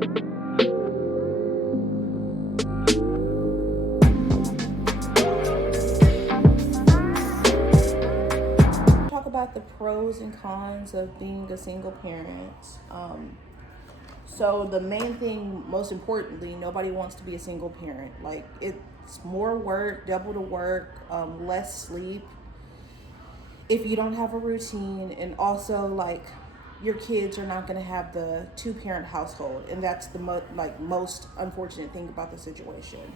Talk about the pros and cons of being a single parent. So the main thing, most importantly, nobody wants to be a single parent. Like it's more work, double the work, less sleep if you don't have a routine, and also like your kids are not going to have the two parent household, and that's the most unfortunate thing about the situation.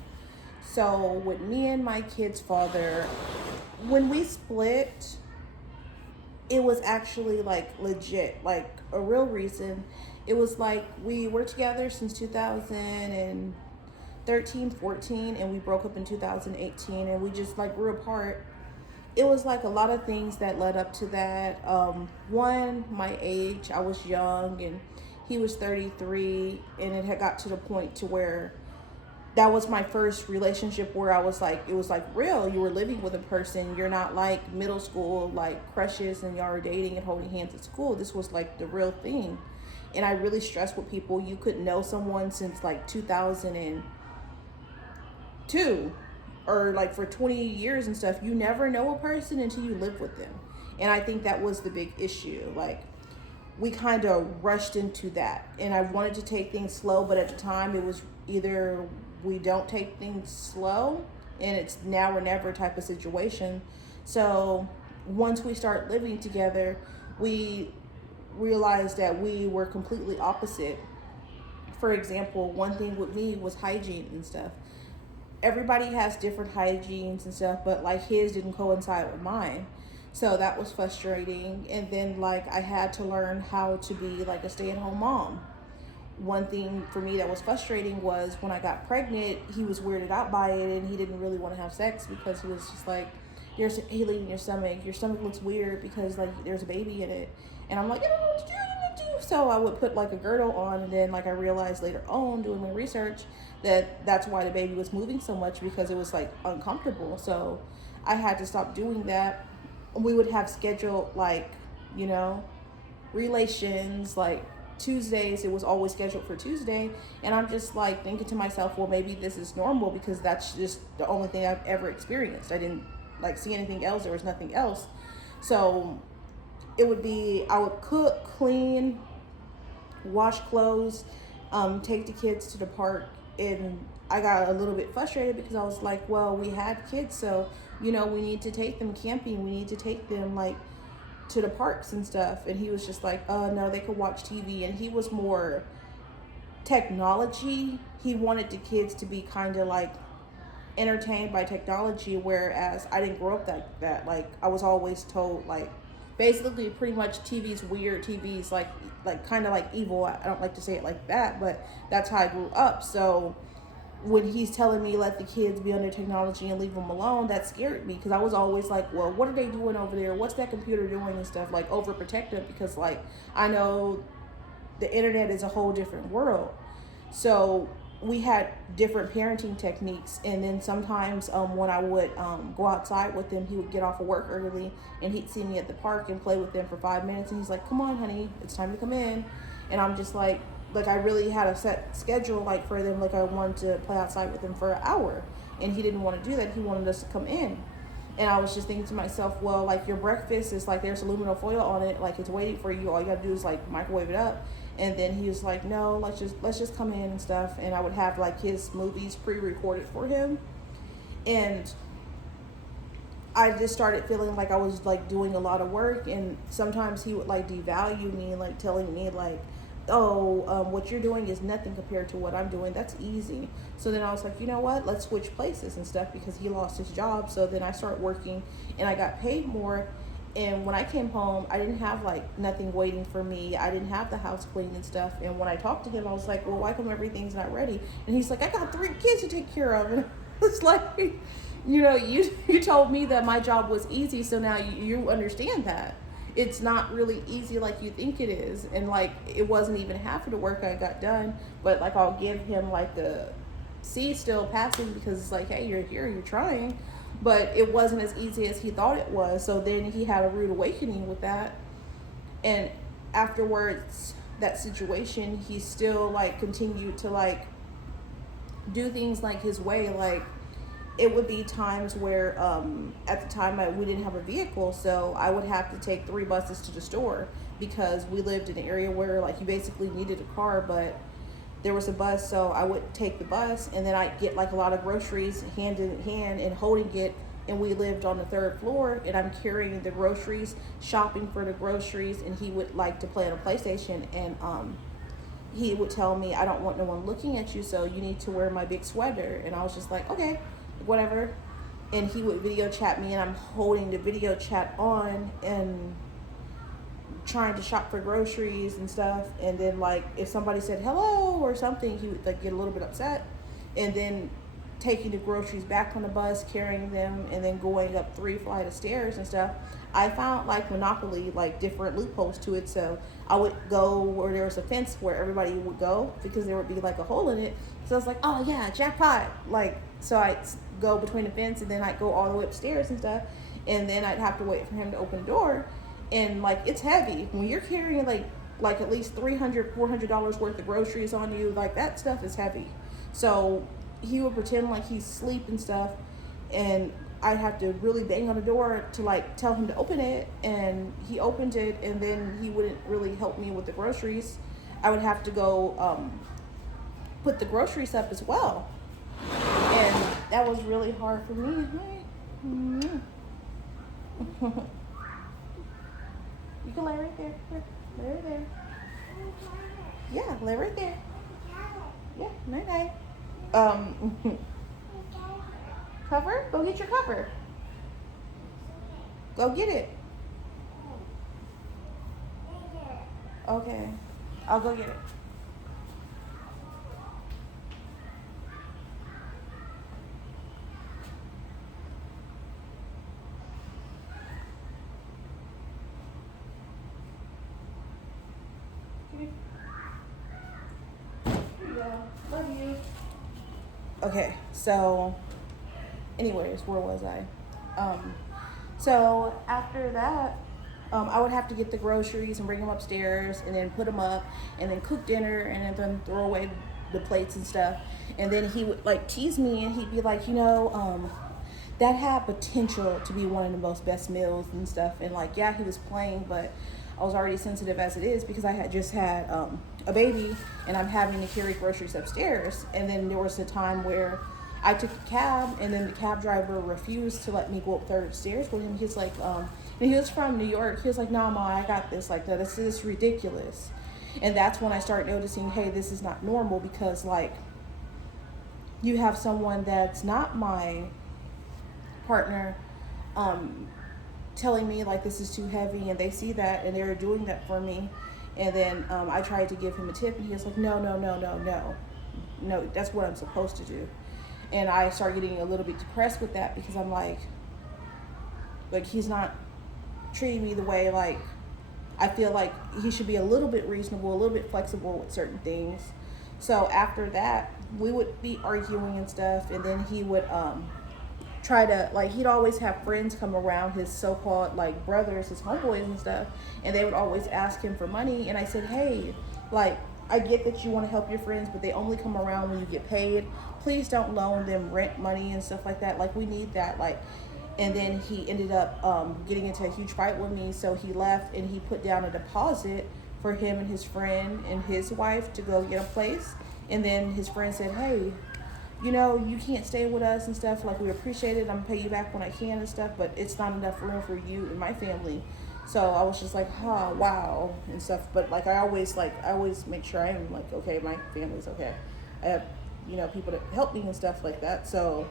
So with me and my kid's father, when we split, it was actually like legit, like a real reason. It was like we were together since 2013, 14, and we broke up in 2018, and we just like grew apart. It was like a lot of things that led up to that. One, my age, I was young and he was 33, and it had got to the point to where that was my first relationship where I was like, it was like real. You were living with a person. You're not like middle school, like crushes and y'all are dating and holding hands at school. This was like the real thing. And I really stress with people, you could know someone since like 2002 or like for 20 years and stuff. You never know a person until you live with them. And I think that was the big issue. Like we kind of rushed into that, and I wanted to take things slow, but at the time it was either we don't take things slow and it's now or never type of situation. So once we start living together, we realized that we were completely opposite. For example, one thing with me was hygiene and stuff. Everybody has different hygienes and stuff, but like his didn't coincide with mine. So that was frustrating. And then like I had to learn how to be like a stay-at-home mom. One thing for me that was frustrating was when I got pregnant, he was weirded out by it and he didn't really want to have sex because he was just like, there's healing in your stomach. Your stomach looks weird because like there's a baby in it. And I'm like, I don't know what to do. So I would put like a girdle on, and then like I realized later on doing my research that that's why the baby was moving so much, because it was like uncomfortable. So I had to stop doing that. We would have scheduled like, you know, relations like Tuesdays. It was always scheduled for Tuesday, and I'm just like thinking to myself, well, maybe this is normal because that's just the only thing I've ever experienced. I didn't like see anything else. There was nothing else. So it would be, I would cook, clean, wash clothes, take the kids to the park. And I got a little bit frustrated because I was like, well, we had kids, so you know, we need to take them camping, we need to take them like to the parks and stuff. And he was just like, no, they could watch TV. And he was more technology. He wanted the kids to be kind of like entertained by technology, whereas I didn't grow up that like I was always told like basically pretty much TV's weird, TV's like kind of like evil. I don't like to say it like that, but that's how I grew up. So when he's telling me let the kids be under technology and leave them alone, that scared me because I was always like, well, what are they doing over there? What's that computer doing and stuff, like overprotective, because like I know the internet is a whole different world. So we had different parenting techniques, and then sometimes when I would go outside with him, he would get off of work early and he'd see me at the park and play with them for 5 minutes, and he's like, come on honey, it's time to come in. And I'm just like I really had a set schedule like for them. Like I wanted to play outside with them for an hour, and he didn't want to do that. He wanted us to come in. And I was just thinking to myself, well, like your breakfast is like there's aluminum foil on it, like it's waiting for you. All you gotta do is like microwave it up. And then he was like, no, let's just come in and stuff. And I would have like his movies pre-recorded for him. And I just started feeling like I was like doing a lot of work, and sometimes he would like devalue me, like telling me like, oh, what you're doing is nothing compared to what I'm doing. That's easy. So then I was like, you know what? Let's switch places and stuff, because he lost his job. So then I started working and I got paid more. And when I came home, I didn't have like nothing waiting for me. I didn't have the house clean and stuff. And when I talked to him, I was like, well, why come everything's not ready? And he's like, I got 3 kids to take care of. And it's like, you know, you told me that my job was easy, so now you understand that it's not really easy like you think it is. And like it wasn't even half of the work I got done, but like I'll give him like a C still passing, because it's like, hey, you're here, you're trying. But it wasn't as easy as he thought it was. So then he had a rude awakening with that. And afterwards, that situation, he still like continued to like do things like his way. Like it would be times where at the time we didn't have a vehicle, so I would have to take 3 buses to the store because we lived in an area where like you basically needed a car, but there was a bus. So I would take the bus, and then I'd get like a lot of groceries hand in hand and holding it. And we lived on the 3rd floor, and I'm carrying the groceries, shopping for the groceries, and he would like to play on a PlayStation. And he would tell me, I don't want no one looking at you, so you need to wear my big sweater. And I was just like, okay, whatever. And he would video chat me, and I'm holding the video chat on and trying to shop for groceries and stuff. And then like if somebody said hello or something, he would like get a little bit upset. And then taking the groceries back on the bus, carrying them, and then going up 3 flights of stairs and stuff. I found like Monopoly, like different loopholes to it. So I would go where there was a fence where everybody would go because there would be like a hole in it. So I was like, oh yeah, jackpot. Like, so I'd go between the fence, and then I'd go all the way upstairs and stuff. And then I'd have to wait for him to open the door. And like, it's heavy when you're carrying like at least $300-$400 worth of groceries on you. Like that stuff is heavy. So he would pretend like he's asleep and stuff, and I'd have to really bang on the door to like tell him to open it. And he opened it, and then he wouldn't really help me with the groceries. I would have to go put the groceries up as well, and that was really hard for me. You can lay right there. Here, lay right there. Yeah, lay right there. Yeah, night night. Cover? Go get your cover. Go get it. Okay, I'll go get it. Yeah, love you. Okay, so anyways, where was I? So after that, I would have to get the groceries and bring them upstairs, and then put them up, and then cook dinner, and then throw away the plates and stuff. And then he would like tease me, and he'd be like, that had potential to be one of the most best meals and stuff. And like, yeah, he was playing, but I was already sensitive as it is because I had just had a baby, and I'm having to carry groceries upstairs. And then there was a time where I took a cab, and then the cab driver refused to let me go up 3rd stairs with him. He's like, and he was from New York. He was like, nah, Ma, I got this. Like, no, this is ridiculous. And that's when I started noticing, hey, this is not normal, because like you have someone that's not my partner telling me like this is too heavy, and they see that, and they're doing that for me. And then I tried to give him a tip, and he was like, no, that's what I'm supposed to do. And I started getting a little bit depressed with that, because I'm like he's not treating me the way like I feel like he should be. A little bit reasonable, a little bit flexible with certain things. So after that, we would be arguing and stuff, and then he would try to like, he'd always have friends come around, his so-called like brothers, his homeboys and stuff, and they would always ask him for money. And I said, hey, like, I get that you want to help your friends, but they only come around when you get paid. Please don't loan them rent money and stuff like that. Like, we need that. Like, and then he ended up getting into a huge fight with me. So he left, and he put down a deposit for him and his friend and his wife to go get a place. And then his friend said, hey, you can't stay with us and stuff. Like, we appreciate it. I'm gonna pay you back when I can and stuff, but it's not enough room for you and my family. So I was just like, wow, and stuff. But like, I always make sure I'm like, okay, my family's okay. I have, people that help me and stuff like that. So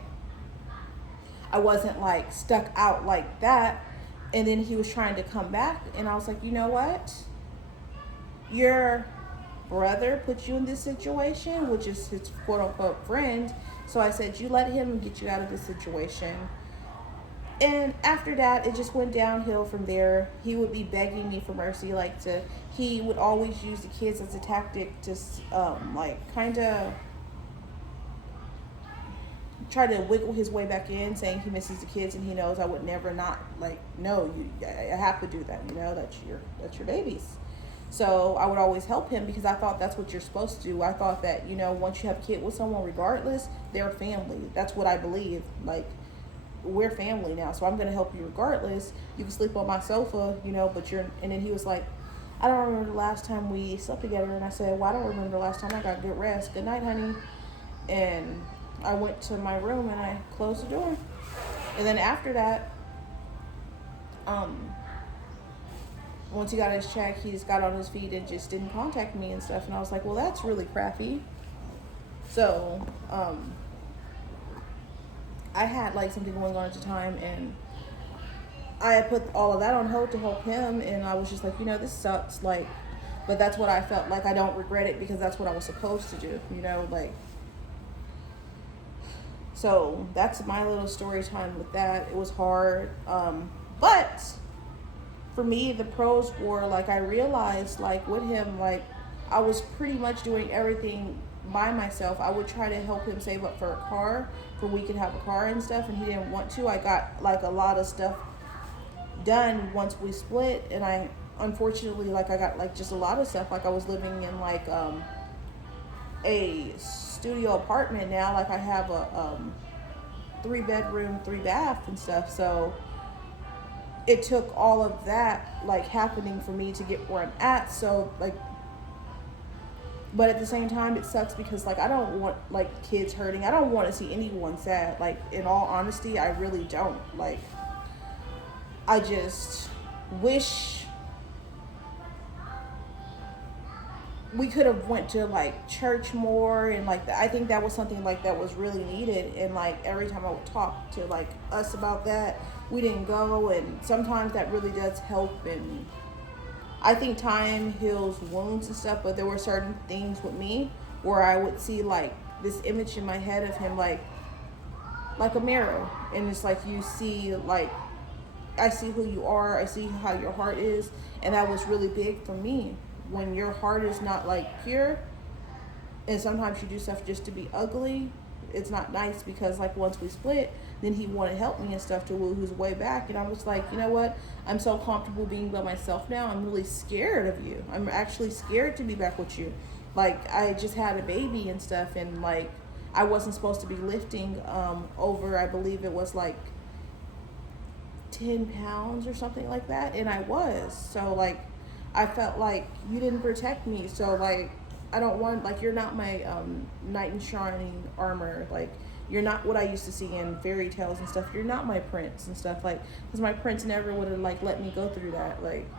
I wasn't like stuck out like that. And then he was trying to come back, and I was like, you know what? Your brother put you in this situation, which is his quote unquote friend. So I said, you let him get you out of this situation. And after that, it just went downhill from there. He would be begging me for mercy, he would always use the kids as a tactic to kind of try to wiggle his way back in, saying he misses the kids, and he knows I would never not, like, no, I have to do that, that's your babies. So I would always help him because I thought that's what you're supposed to do. I thought that, once you have a kid with someone, regardless, they're family. That's what I believe. Like, we're family now, so I'm going to help you regardless. You can sleep on my sofa, but you're, and then he was like, I don't remember the last time we slept together. And I said, well, I don't remember the last time I got good rest. Good night, honey. And I went to my room and I closed the door. And then after that, once he got his check, he just got on his feet and just didn't contact me and stuff. And I was like, well, that's really crappy. So, I had like something going on at the time, and I had put all of that on hold to help him. And I was just like, this sucks. Like, but that's what I felt like. I don't regret it because that's what I was supposed to do, like. So that's my little story time with that. It was hard. But for me, the pros were, like, I realized, like, with him, like, I was pretty much doing everything by myself. I would try to help him save up for a car, for we could have a car and stuff, and he didn't want to. I got, like, a lot of stuff done once we split, and I, unfortunately, like, I got, like, just a lot of stuff. Like, I was living in, like, a studio apartment now. Like, I have a 3-bedroom, 3-bath and stuff, so it took all of that, like, happening for me to get where I'm at. So, like, but at the same time, it sucks because, like, I don't want, like, kids hurting. I don't want to see anyone sad. Like, in all honesty, I really don't. Like, I just wish we could have went to, like, church more, and, like, I think that was something, like, that was really needed. And, like, every time I would talk to, like, us about that, we didn't go, and sometimes that really does help. And I think time heals wounds and stuff, but there were certain things with me where I would see, like, this image in my head of him, like a mirror, and it's like you see, like, I see who you are, I see how your heart is, and that was really big for me. When your heart is not, like, pure, and sometimes you do stuff just to be ugly, it's not nice. Because, like, once we split, then he wanted to help me and stuff to woo his way back, and I was like, you know what, I'm so comfortable being by myself now, I'm really scared of you. I'm actually scared to be back with you. Like, I just had a baby and stuff, and, like, I wasn't supposed to be lifting over, I believe it was, like, 10 pounds or something like that, and I was. So, like, I felt like you didn't protect me. So, like, I don't want, like, you're not my knight in shining armor. Like, you're not what I used to see in fairy tales and stuff. You're not my prince and stuff. Like, because my prince never would have, like, let me go through that. Like,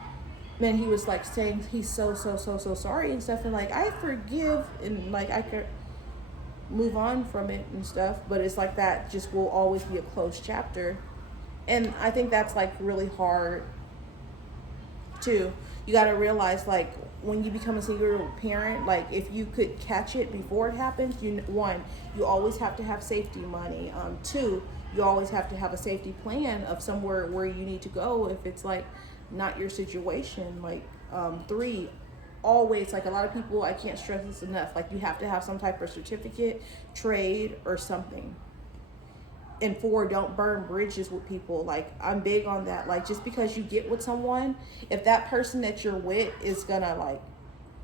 then he was, like, saying he's so sorry and stuff. And, like, I forgive, and, like, I could move on from it and stuff. But it's like that just will always be a closed chapter. And I think that's, like, really hard too. You got to realize, like, when you become a single parent, like, if you could catch it before it happens, one, you always have to have safety money. Two, you always have to have a safety plan of somewhere where you need to go if it's, like, not your situation. Like, three, always, like, a lot of people, I can't stress this enough, like, you have to have some type of certificate, trade, or something. And 4, don't burn bridges with people. Like, I'm big on that. Like, just because you get with someone, if that person that you're with is gonna, like,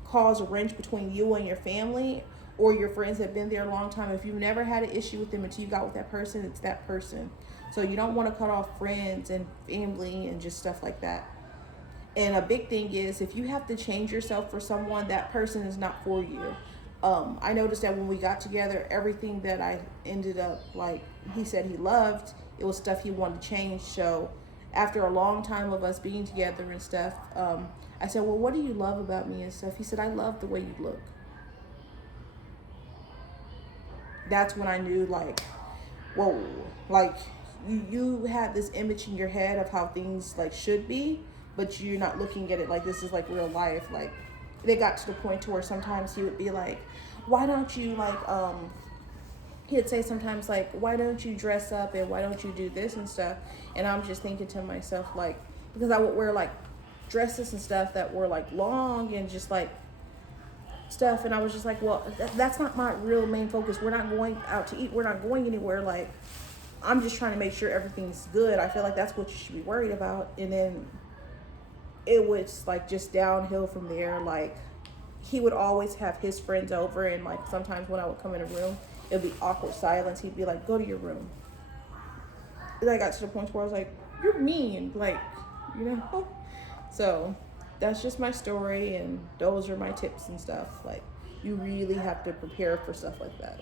cause a wrench between you and your family, or your friends have been there a long time, if you've never had an issue with them until you got with that person, it's that person. So you don't want to cut off friends and family and just stuff like that. And a big thing is, if you have to change yourself for someone, that person is not for you. I noticed that when we got together, everything that I ended up, like, he said he loved, it was stuff he wanted to change. So after a long time of us being together and stuff, I said, well, what do you love about me and stuff? He said, I love the way you look. That's when I knew, like, whoa, like, you had this image in your head of how things, like, should be, but you're not looking at it like this is, like, real life. Like, they got to the point to where sometimes he would be like, why don't you, like, he'd say sometimes, like, why don't you dress up and why don't you do this and stuff? And I'm just thinking to myself, like, because I would wear, like, dresses and stuff that were, like, long and just, like, stuff. And I was just like, well, that's not my real main focus. We're not going out to eat. We're not going anywhere. Like, I'm just trying to make sure everything's good. I feel like that's what you should be worried about. And then it was like just downhill from there. Like he would always have his friends over, and like sometimes when I would come in a room, it'd be awkward silence. He'd be like, "Go to your room." And I got to the point where I was like, "You're mean," like, you know. So that's just my story, and those are my tips and stuff. Like, you really have to prepare for stuff like that.